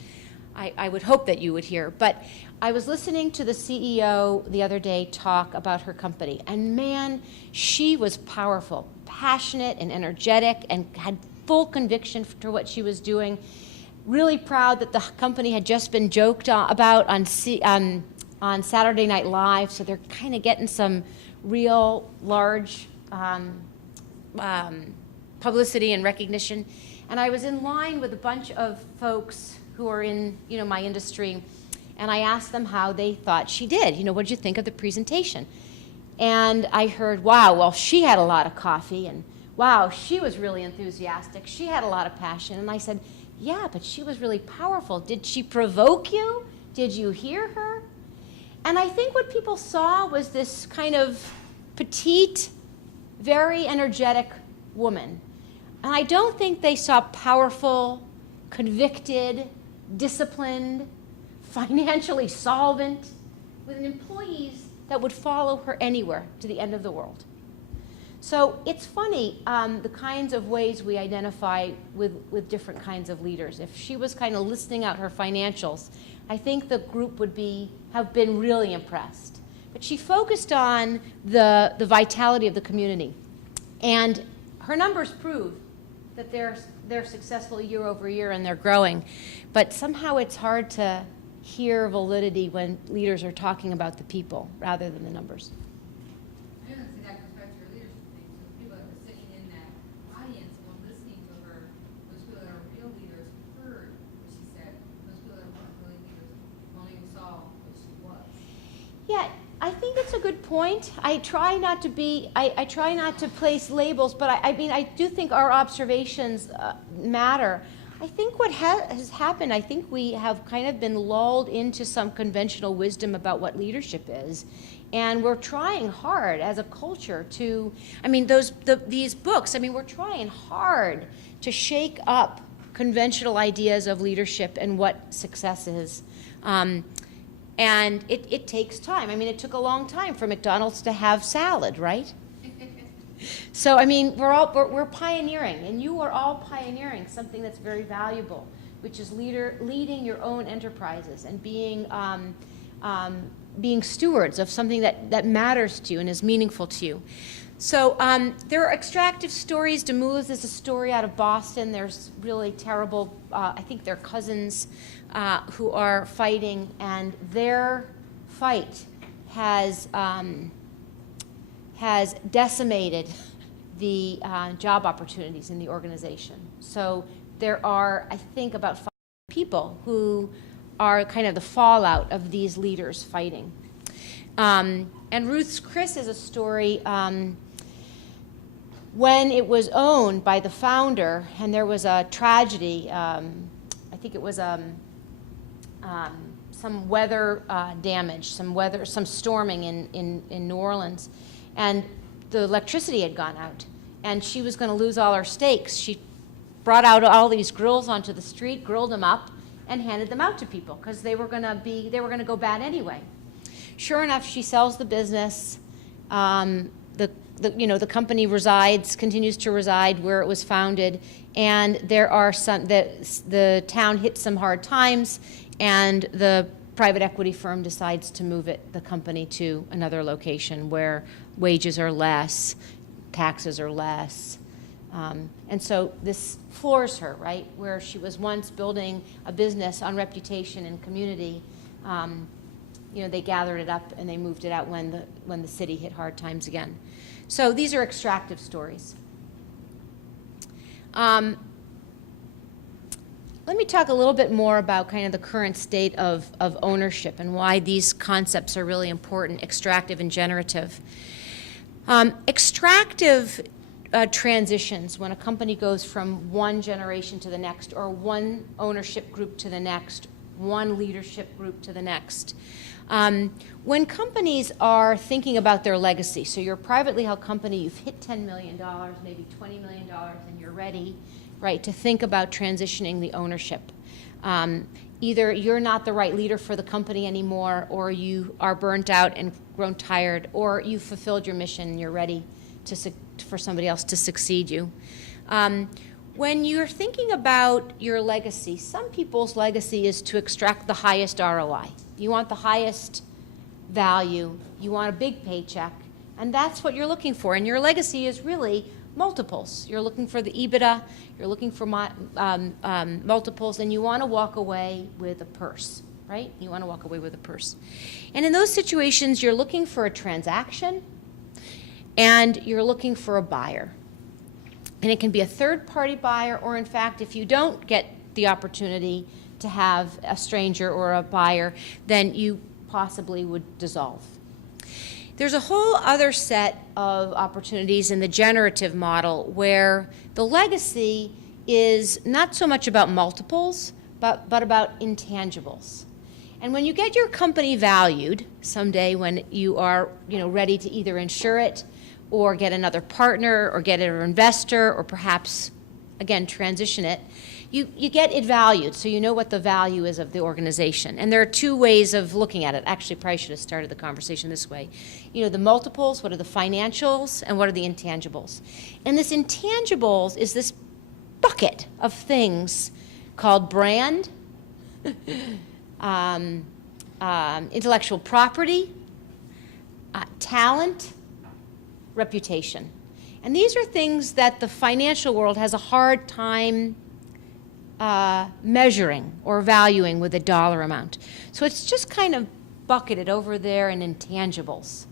I would hope that you would hear. But I was listening to the CEO the other day talk about her company, and man, she was powerful, passionate, and energetic, and had full conviction for what she was doing. Really proud that the company had just been joked about on Saturday Night Live, so they're kind of getting some real large publicity and recognition. And I was in line with a bunch of folks who are in, you know, my industry, and I asked them how they thought she did. You know, what did you think of the presentation? And I heard, wow, well, she had a lot of coffee, and wow, she was really enthusiastic. She had a lot of passion. And I said, yeah, but she was really powerful. Did she provoke you? Did you hear her? And I think what people saw was this kind of petite, very energetic woman. And I don't think they saw powerful, convicted, disciplined, financially solvent, with employees that would follow her anywhere to the end of the world. So it's funny, the kinds of ways we identify with different kinds of leaders. If she was kind of listing out her financials, I think the group would have been really impressed. But she focused on the vitality of the community. And her numbers prove that they're successful year over year and they're growing. But somehow it's hard to hear validity when leaders are talking about the people rather than the numbers. I don't see that goes back to your leadership thing. So the people that were sitting in that audience when listening to her, those people that are real leaders heard what she said. Those people that weren't really leaders only saw what she was. Yeah, I think it's a good point. I try not to place labels, but I mean, I do think our observations matter. I think what has happened, I think we have kind of been lulled into some conventional wisdom about what leadership is. And we're trying hard as a culture to, I mean, these books, I mean, we're trying hard to shake up conventional ideas of leadership and what success is. And it takes time. I mean, it took a long time for McDonald's to have salad, right? So, I mean, we're pioneering, and you are all pioneering something that's very valuable, which is leading your own enterprises and being stewards of something that matters to you and is meaningful to you. So there are extractive stories. Demoulas is a story out of Boston. There's really terrible, I think they're cousins who are fighting, and their fight has decimated the job opportunities in the organization. So there are, I think, about 5 people who are kind of the fallout of these leaders fighting. And Ruth's Chris is a story when it was owned by the founder, and there was a tragedy. I think it was some weather damage, some storming in New Orleans, and the electricity had gone out, and she was going to lose all her steaks. She brought out all these grills onto the street, grilled them up, and handed them out to people because they were going to go bad anyway. Sure enough, she sells the business. The company continues to reside where it was founded, and there are the town hit some hard times, and the private equity firm decides to move the company to another location where wages are less, taxes are less. And so this floors her, right? Where she was once building a business on reputation and community, they gathered it up and they moved it out when the city hit hard times again. So these are extractive stories. Let me talk a little bit more about kind of the current state of ownership and why these concepts are really important, extractive and generative. Extractive transitions, when a company goes from one generation to the next, or one ownership group to the next, one leadership group to the next. When companies are thinking about their legacy, so you're a privately held company, you've hit $10 million, maybe $20 million, and you're ready, right, to think about transitioning the ownership. Either you're not the right leader for the company anymore, or you are burnt out and grown tired, or you've fulfilled your mission and you're ready for somebody else to succeed you. When you're thinking about your legacy, some people's legacy is to extract the highest ROI. You want the highest value, you want a big paycheck, and that's what you're looking for. And your legacy is really multiples. You're looking for the EBITDA, you're looking for multiples, and you want to walk away with a purse, right? You want to walk away with a purse. And in those situations, you're looking for a transaction, and you're looking for a buyer. And it can be a third-party buyer, or in fact, if you don't get the opportunity to have a stranger or a buyer, then you possibly would dissolve. There's a whole other set of opportunities in the generative model where the legacy is not so much about multiples, but about intangibles. And when you get your company valued someday, when you are ready to either insure it or get another partner or get an investor or perhaps, again, transition it, you get it valued, so you know what the value is of the organization. And there are two ways of looking at it. Actually, probably should have started the conversation this way. The multiples, what are the financials, and what are the intangibles? And this intangibles is this bucket of things called brand, intellectual property, talent, reputation. And these are things that the financial world has a hard time measuring or valuing with a dollar amount. So it's just kind of bucketed over there in intangibles.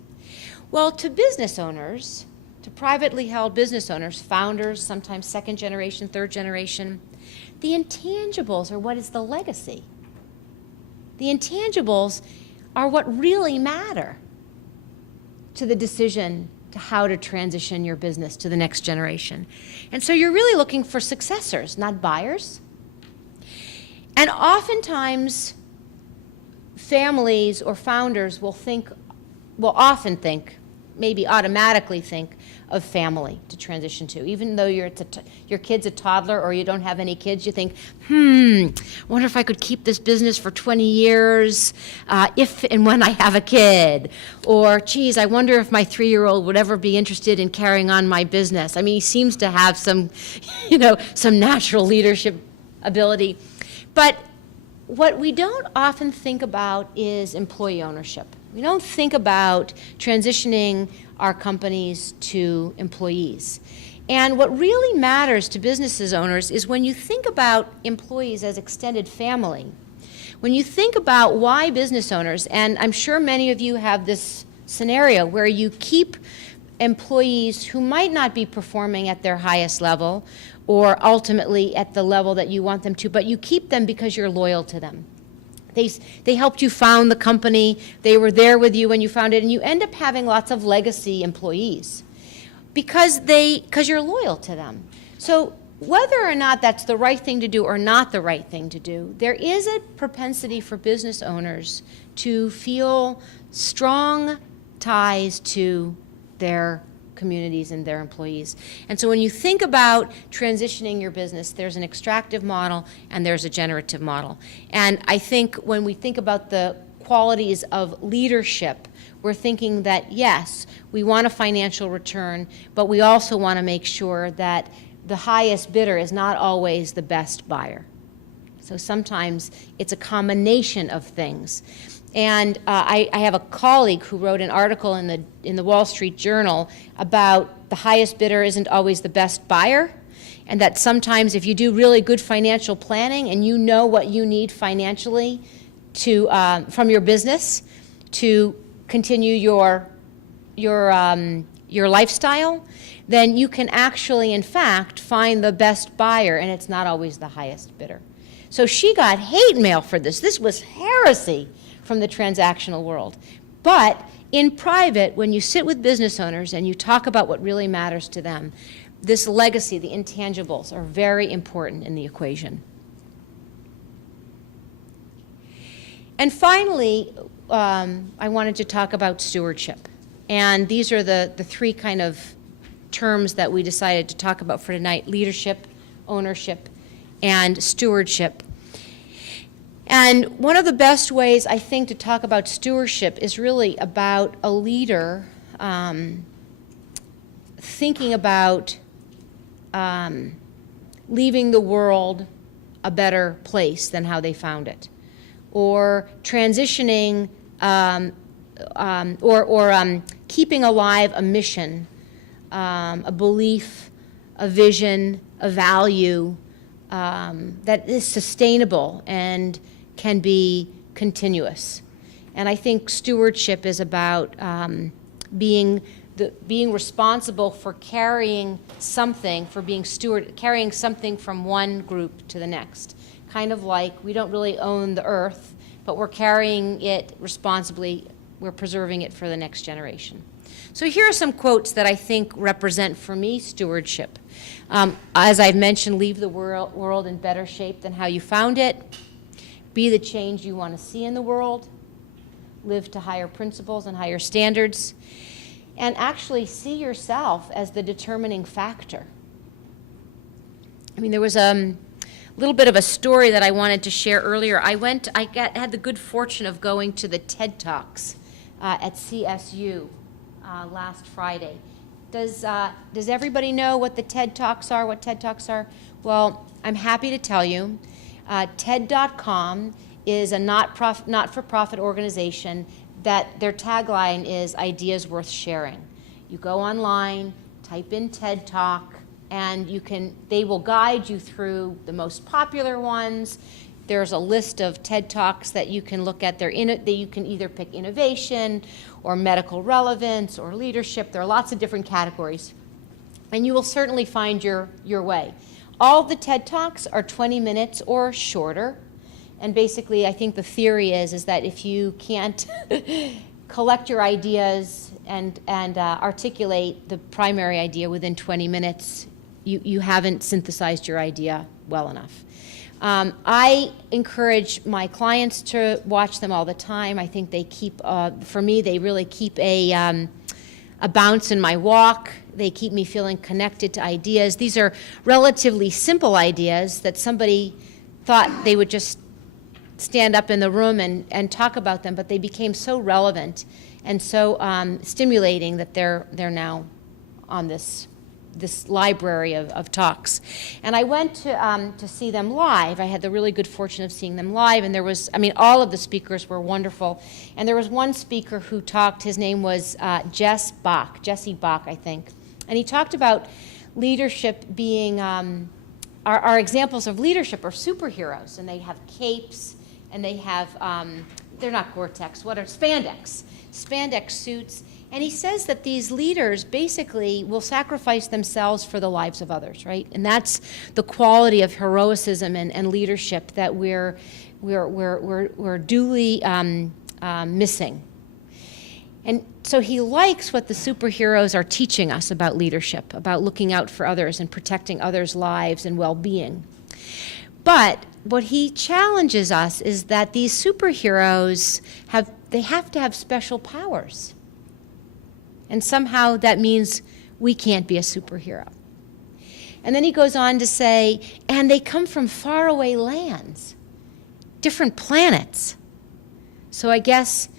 Well, to business owners, to privately held business owners, founders, sometimes second generation, third generation, the intangibles are what is the legacy. The intangibles are what really matter to the decision to how to transition your business to the next generation. And so you're really looking for successors, not buyers. And oftentimes, families or founders will often think, maybe automatically think of family to transition to. Even though your kid's a toddler or you don't have any kids, you think, I wonder if I could keep this business for 20 years if and when I have a kid. Or, geez, I wonder if my 3-year-old would ever be interested in carrying on my business. I mean, he seems to have some, some natural leadership ability. But what we don't often think about is employee ownership. We don't think about transitioning our companies to employees. And what really matters to business owners is when you think about employees as extended family, when you think about why business owners, and I'm sure many of you have this scenario where you keep employees who might not be performing at their highest level or ultimately at the level that you want them to, but you keep them because you're loyal to them. They helped you found the company, they were there with you when you found it, and you end up having lots of legacy employees because you're loyal to them. So whether or not that's the right thing to do or not the right thing to do, there is a propensity for business owners to feel strong ties to their communities and their employees. And so when you think about transitioning your business, there's an extractive model and there's a generative model. And I think when we think about the qualities of leadership, we're thinking that, yes, we want a financial return, but we also want to make sure that the highest bidder is not always the best buyer. So sometimes it's a combination of things. And I have a colleague who wrote an article in the Wall Street Journal about the highest bidder isn't always the best buyer, and that sometimes if you do really good financial planning and you know what you need financially from your business to continue your lifestyle, then you can actually, in fact, find the best buyer, and it's not always the highest bidder. So she got hate mail for this. This was heresy from the transactional world. But in private, when you sit with business owners and you talk about what really matters to them, this legacy, the intangibles, are very important in the equation. And finally, I wanted to talk about stewardship. And these are the three kind of terms that we decided to talk about for tonight: leadership, ownership, and stewardship. And one of the best ways, I think, to talk about stewardship is really about a leader thinking about leaving the world a better place than how they found it, or transitioning, or keeping alive a mission, a belief, a vision, a value that is sustainable and can be continuous. And I think stewardship is about being responsible for carrying something, for being carrying something from one group to the next. Kind of like we don't really own the earth, but we're carrying it responsibly. We're preserving it for the next generation. So here are some quotes that I think represent for me stewardship. As I've mentioned, leave the world in better shape than how you found it. Be the change you want to see in the world. Live to higher principles and higher standards. And actually see yourself as the determining factor. I mean, there was a little bit of a story that I wanted to share earlier. I had the good fortune of going to the TED Talks at CSU last Friday. Does everybody know what the TED Talks are, what TED Talks are? Well, I'm happy to tell you. TED.com is a not-for-profit organization that their tagline is ideas worth sharing. You go online, type in TED Talk, and they will guide you through the most popular ones. There's a list of TED Talks that you can look at. You can either pick innovation or medical relevance or leadership. There are lots of different categories. And you will certainly find your way. All the TED Talks are 20 minutes or shorter. And basically, I think the theory is that if you can't collect your ideas and articulate the primary idea within 20 minutes, you haven't synthesized your idea well enough. I encourage my clients to watch them all the time. I think they keep, for me, they really keep a bounce in my walk. They keep me feeling connected to ideas. These are relatively simple ideas that somebody thought they would just stand up in the room and talk about them, but they became so relevant and so stimulating that they're now on this library of talks. And I went to see them live. I had the really good fortune of seeing them live, and all of the speakers were wonderful. And there was one speaker who talked, his name was Jesse Bach, I think. And he talked about leadership being, our examples of leadership are superheroes, and they have capes, and they have, they're not Gore-Tex, what are spandex suits. And he says that these leaders basically will sacrifice themselves for the lives of others, right? And that's the quality of heroicism and leadership that we're duly missing. And so he likes what the superheroes are teaching us about leadership, about looking out for others and protecting others' lives and well-being. But what he challenges us is that these superheroes have to have special powers. And somehow that means we can't be a superhero. And then he goes on to say, and they come from faraway lands, different planets. So I guess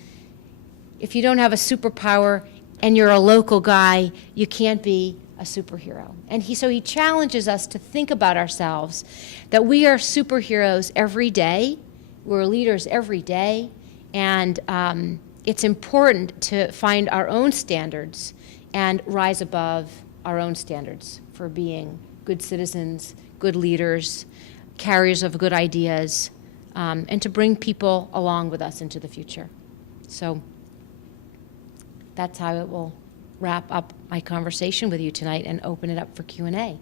if you don't have a superpower and you're a local guy, you can't be a superhero. And so he challenges us to think about ourselves, that we are superheroes every day, we're leaders every day, and it's important to find our own standards and rise above our own standards for being good citizens, good leaders, carriers of good ideas, and to bring people along with us into the future. So that's how it will wrap up my conversation with you tonight and open it up for Q&A.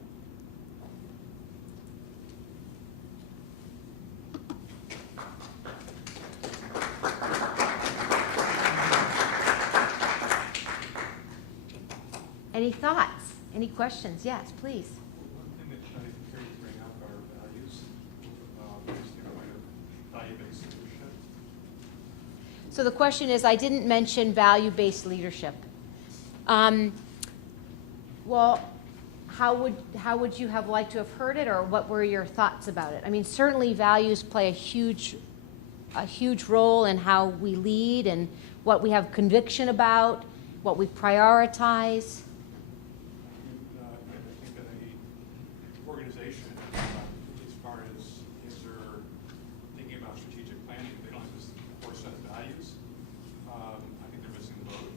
Any thoughts? Any questions? Yes, please. One thing that I think here you bring up are values, from the standpoint of value-based leadership. So the question is, I didn't mention value-based leadership. Well, how would you have liked to have heard it, or what were your thoughts about it? I mean, certainly values play a huge role in how we lead and what we have conviction about, what we prioritize. I think that a organization, as far as they're thinking about strategic planning, they don't have this core set of values. I think they're missing the boat.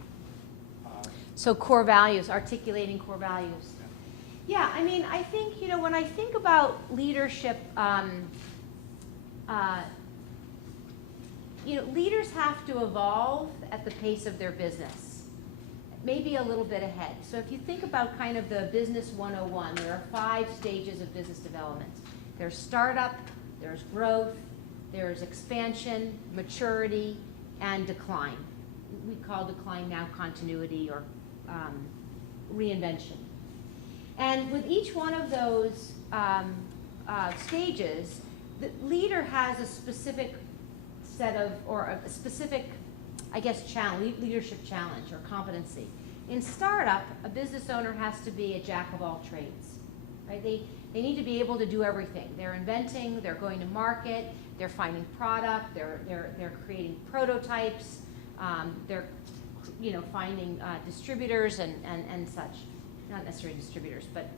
So core values, articulating core values. Yeah, I mean, I think, when I think about leadership, leaders have to evolve at the pace of their business, maybe a little bit ahead. So if you think about kind of the business 101, there are 5 stages of business development. There's startup, there's growth, there's expansion, maturity, and decline. We call decline now continuity or reinvention. And with each one of those stages, the leader has a specific set of, or a specific, I guess, leadership challenge or competency. In startup, a business owner has to be a jack of all trades, right? They need to be able to do everything. They're inventing, they're going to market, they're finding product, they're creating prototypes, they're finding distributors and such. Not necessarily distributors, but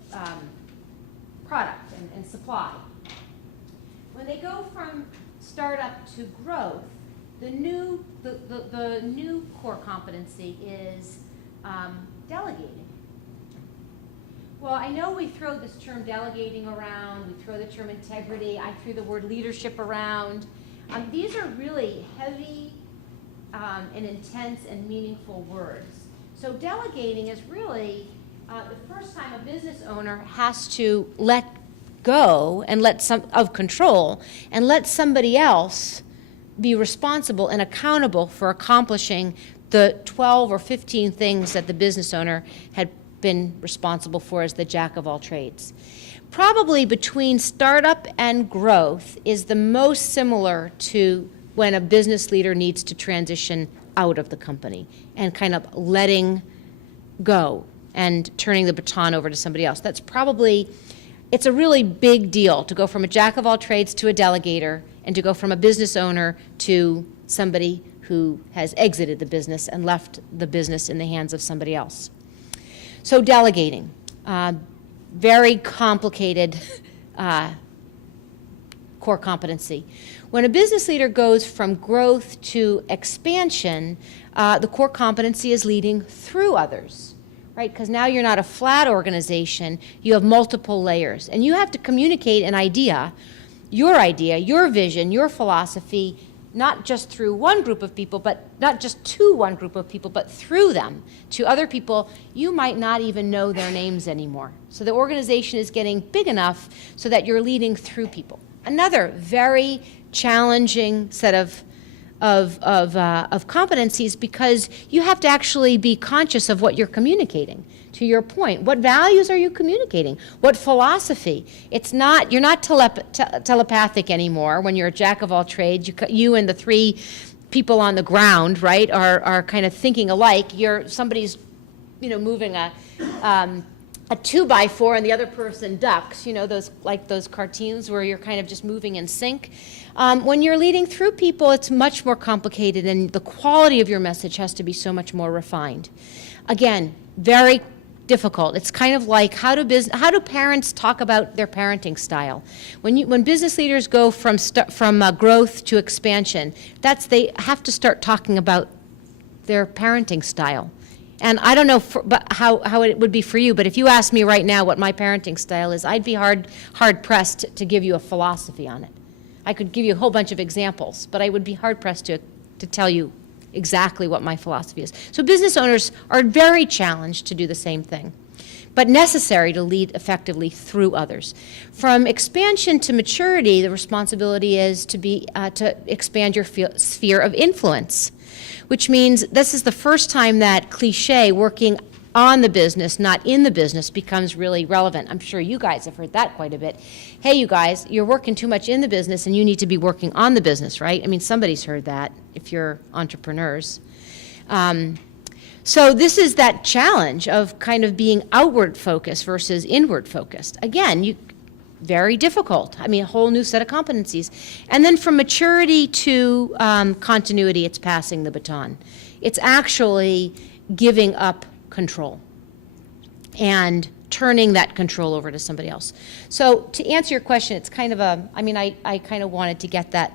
product and supply. When they go from startup to growth, the new core competency is delegating. Well, I know we throw this term delegating around, we throw the term integrity, I threw the word leadership around. These are really heavy and intense and meaningful words. So delegating is really the first time a business owner has to let go and of control and let somebody else be responsible and accountable for accomplishing the 12 or 15 things that the business owner had been responsible for as the jack of all trades. Probably between startup and growth is the most similar to when a business leader needs to transition out of the company and kind of letting go and turning the baton over to somebody else. It's a really big deal to go from a jack of all trades to a delegator, and to go from a business owner to somebody who has exited the business and left the business in the hands of somebody else. So delegating, very complicated core competency. When a business leader goes from growth to expansion, the core competency is leading through others. Right, because now you're not a flat organization, you have multiple layers. And you have to communicate an idea, your vision, your philosophy, not just through one group of people, but not just to one group of people, but through them to other people. You might not even know their names anymore. So the organization is getting big enough so that you're leading through people. Another very challenging set of competencies, because you have to actually be conscious of what you're communicating. To your point, what values are you communicating? What philosophy? You're not telepathic anymore when you're a jack of all trades. You and the 3 people on the ground, right, are kind of thinking alike. Somebody's, moving a 2x4 and the other person ducks. Those cartoons where you're kind of just moving in sync. When you're leading through people, it's much more complicated, and the quality of your message has to be so much more refined. Again, very difficult. It's kind of like how do parents talk about their parenting style? When business leaders go from growth to expansion, they have to start talking about their parenting style. And I don't know how it would be for you, but if you asked me right now what my parenting style is, I'd be hard pressed to give you a philosophy on it. I could give you a whole bunch of examples, but I would be hard pressed to tell you exactly what my philosophy is. So business owners are very challenged to do the same thing, but necessary to lead effectively through others. From expansion to maturity, the responsibility is to expand your sphere of influence, which means this is the first time that cliche, working on the business, not in the business, becomes really relevant. I'm sure you guys have heard that quite a bit. Hey, you guys, you're working too much in the business and you need to be working on the business, right? I mean, somebody's heard that if you're entrepreneurs. So this is that challenge of kind of being outward focused versus inward focused. Again, very difficult. I mean, a whole new set of competencies. And then from maturity to continuity, it's passing the baton. It's actually giving up control and turning that control over to somebody else. So to answer your question, it's kind of I kind of wanted to get that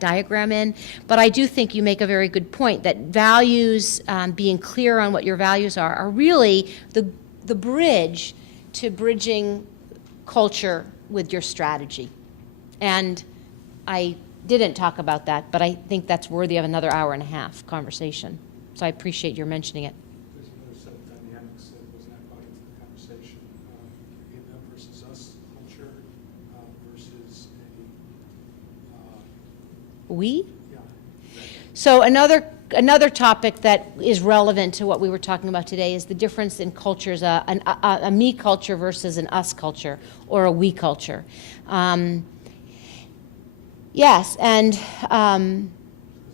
diagram in, but I do think you make a very good point that values, being clear on what your values are really the bridge to bridging culture with your strategy. And I didn't talk about that, but I think that's worthy of another hour-and-a-half conversation. So I appreciate your mentioning it. There's another set of dynamics that was not brought into the conversation. In them versus us culture versus We? yeah. So another topic that is relevant to what we were talking about today is the difference in cultures, a me culture versus an us culture, or a we culture. Yes, and Because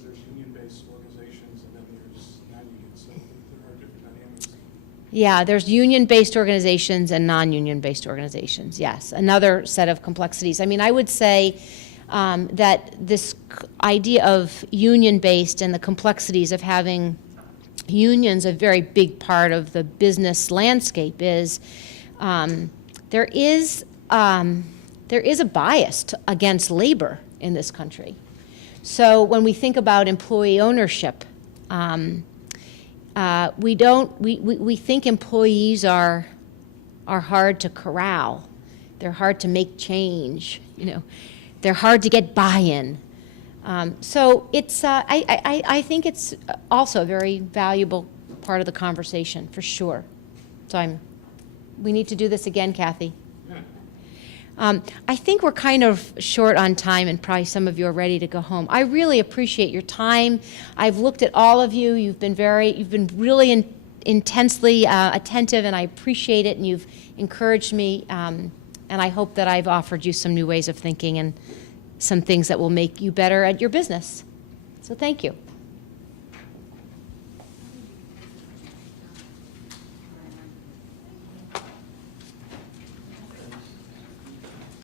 there's union-based organizations and then there's non-union, so there are different dynamics. yeah, there's union-based organizations and non-union-based organizations, yes. Another set of complexities. I mean, I would say that this idea of union-based and the complexities of having unions, a very big part of the business landscape is there is a bias against labor in this country. So when we think about employee ownership, we think employees are hard to corral. They're hard to make change. They're hard to get buy-in. So it's I think it's also a very valuable part of the conversation for sure. So we need to do this again, Kathy. I think we're kind of short on time and probably some of you are ready to go home. I really appreciate your time. I've looked at all of you. You've been really intensely attentive, and I appreciate it, and you've encouraged me, and I hope that I've offered you some new ways of thinking and some things that will make you better at your business. So thank you.